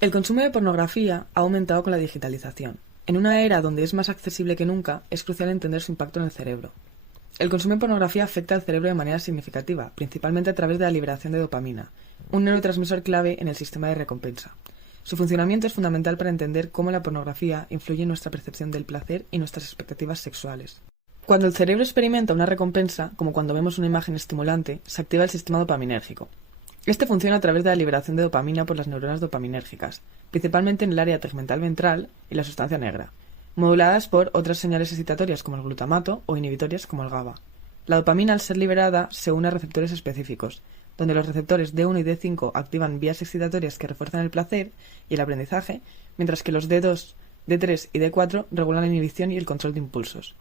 El consumo de pornografía ha aumentado con la digitalización. En una era donde es más accesible que nunca, es crucial entender su impacto en el cerebro. El consumo de pornografía afecta al cerebro de manera significativa, principalmente a través de la liberación de dopamina, un neurotransmisor clave en el sistema de recompensa. Su funcionamiento es fundamental para entender cómo la pornografía influye en nuestra percepción del placer y nuestras expectativas sexuales. Cuando el cerebro experimenta una recompensa, como cuando vemos una imagen estimulante, se activa el sistema dopaminérgico. Este funciona a través de la liberación de dopamina por las neuronas dopaminérgicas, principalmente en el área tegmental ventral y la sustancia negra, moduladas por otras señales excitatorias como el glutamato o inhibitorias como el GABA. La dopamina, al ser liberada, se une a receptores específicos, donde los receptores D1 y D5 activan vías excitatorias que refuerzan el placer y el aprendizaje, mientras que los D2, D3 y D4 regulan la inhibición y el control de impulsos.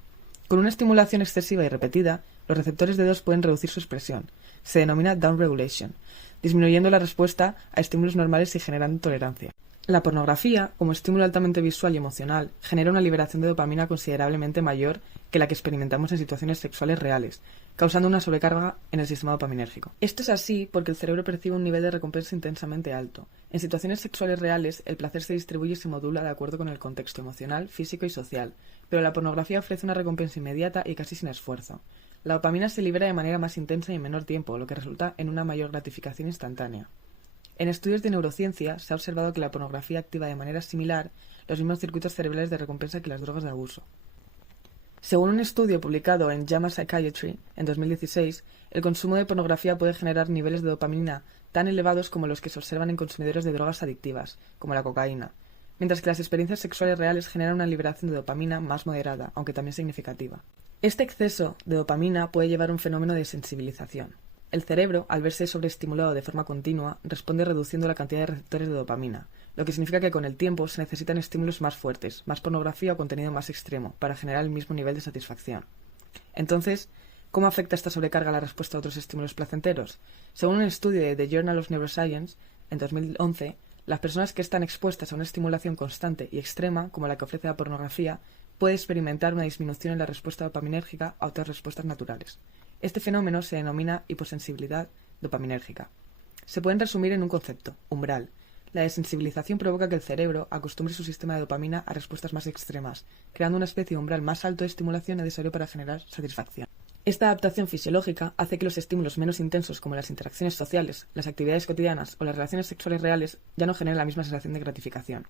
Con una estimulación excesiva y repetida, los receptores D2 pueden reducir su expresión. Se denomina downregulation, disminuyendo la respuesta a estímulos normales y generando tolerancia. La pornografía, como estímulo altamente visual y emocional, genera una liberación de dopamina considerablemente mayor que la que experimentamos en situaciones sexuales reales, causando una sobrecarga en el sistema dopaminérgico. Esto es así porque el cerebro percibe un nivel de recompensa intensamente alto. En situaciones sexuales reales, el placer se distribuye y se modula de acuerdo con el contexto emocional, físico y social, pero la pornografía ofrece una recompensa inmediata y casi sin esfuerzo. La dopamina se libera de manera más intensa y en menor tiempo, lo que resulta en una mayor gratificación instantánea. En estudios de neurociencia se ha observado que la pornografía activa de manera similar los mismos circuitos cerebrales de recompensa que las drogas de abuso. Según un estudio publicado en JAMA Psychiatry en 2016, el consumo de pornografía puede generar niveles de dopamina tan elevados como los que se observan en consumidores de drogas adictivas, como la cocaína, mientras que las experiencias sexuales reales generan una liberación de dopamina más moderada, aunque también significativa. Este exceso de dopamina puede llevar a un fenómeno de sensibilización. El cerebro, al verse sobreestimulado de forma continua, responde reduciendo la cantidad de receptores de dopamina, lo que significa que con el tiempo se necesitan estímulos más fuertes, más pornografía o contenido más extremo, para generar el mismo nivel de satisfacción. Entonces, ¿cómo afecta esta sobrecarga la respuesta a otros estímulos placenteros? Según un estudio de The Journal of Neuroscience, en 2011, las personas que están expuestas a una estimulación constante y extrema, como la que ofrece la pornografía, puede experimentar una disminución en la respuesta dopaminérgica a otras respuestas naturales. Este fenómeno se denomina hiposensibilidad dopaminérgica. Se pueden resumir en un concepto, umbral. La desensibilización provoca que el cerebro acostumbre su sistema de dopamina a respuestas más extremas, creando una especie de umbral más alto de estimulación necesario para generar satisfacción. Esta adaptación fisiológica hace que los estímulos menos intensos, como las interacciones sociales, las actividades cotidianas o las relaciones sexuales reales, ya no generen la misma sensación de gratificación.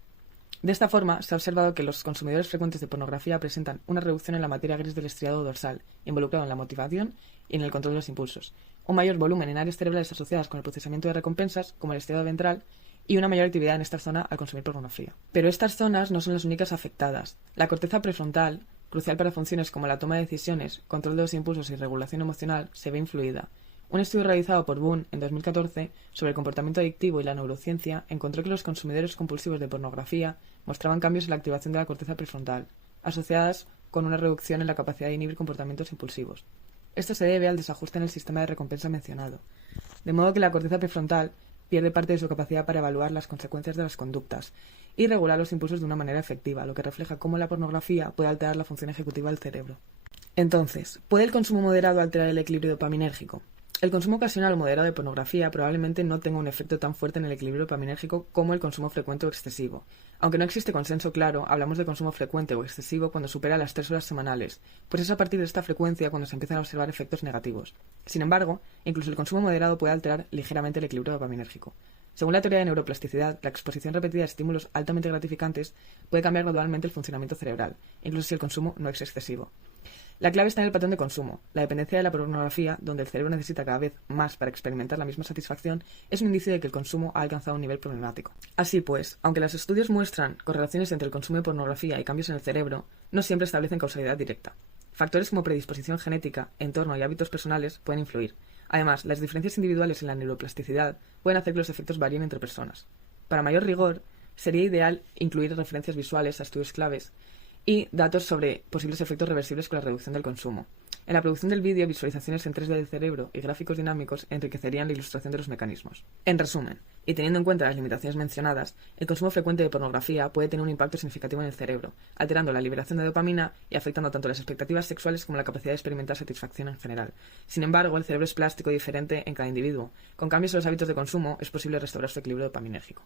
De esta forma, se ha observado que los consumidores frecuentes de pornografía presentan una reducción en la materia gris del estriado dorsal, involucrado en la motivación y en el control de los impulsos, un mayor volumen en áreas cerebrales asociadas con el procesamiento de recompensas, como el estriado ventral, y una mayor actividad en esta zona al consumir pornografía. Pero estas zonas no son las únicas afectadas. La corteza prefrontal, crucial para funciones como la toma de decisiones, control de los impulsos y regulación emocional, se ve influida. Un estudio realizado por Boone en 2014 sobre el comportamiento adictivo y la neurociencia encontró que los consumidores compulsivos de pornografía mostraban cambios en la activación de la corteza prefrontal, asociadas con una reducción en la capacidad de inhibir comportamientos impulsivos. Esto se debe al desajuste en el sistema de recompensa mencionado, de modo que la corteza prefrontal pierde parte de su capacidad para evaluar las consecuencias de las conductas y regular los impulsos de una manera efectiva, lo que refleja cómo la pornografía puede alterar la función ejecutiva del cerebro. Entonces, ¿puede el consumo moderado alterar el equilibrio dopaminérgico? El consumo ocasional o moderado de pornografía probablemente no tenga un efecto tan fuerte en el equilibrio dopaminérgico como el consumo frecuente o excesivo. Aunque no existe consenso claro, hablamos de consumo frecuente o excesivo cuando supera las 3 horas semanales, pues es a partir de esta frecuencia cuando se empiezan a observar efectos negativos. Sin embargo, incluso el consumo moderado puede alterar ligeramente el equilibrio dopaminérgico. Según la teoría de neuroplasticidad, la exposición repetida a estímulos altamente gratificantes puede cambiar gradualmente el funcionamiento cerebral, incluso si el consumo no es excesivo. La clave está en el patrón de consumo. La dependencia de la pornografía, donde el cerebro necesita cada vez más para experimentar la misma satisfacción, es un indicio de que el consumo ha alcanzado un nivel problemático. Así pues, aunque los estudios muestran correlaciones entre el consumo de pornografía y cambios en el cerebro, no siempre establecen causalidad directa. Factores como predisposición genética, entorno y hábitos personales pueden influir. Además, las diferencias individuales en la neuroplasticidad pueden hacer que los efectos varíen entre personas. Para mayor rigor, sería ideal incluir referencias visuales a estudios claves y datos sobre posibles efectos reversibles con la reducción del consumo. En la producción del vídeo, visualizaciones en 3D del cerebro y gráficos dinámicos enriquecerían la ilustración de los mecanismos. En resumen, y teniendo en cuenta las limitaciones mencionadas, el consumo frecuente de pornografía puede tener un impacto significativo en el cerebro, alterando la liberación de dopamina y afectando tanto las expectativas sexuales como la capacidad de experimentar satisfacción en general. Sin embargo, el cerebro es plástico y diferente en cada individuo. Con cambios en los hábitos de consumo, es posible restaurar su equilibrio dopaminérgico.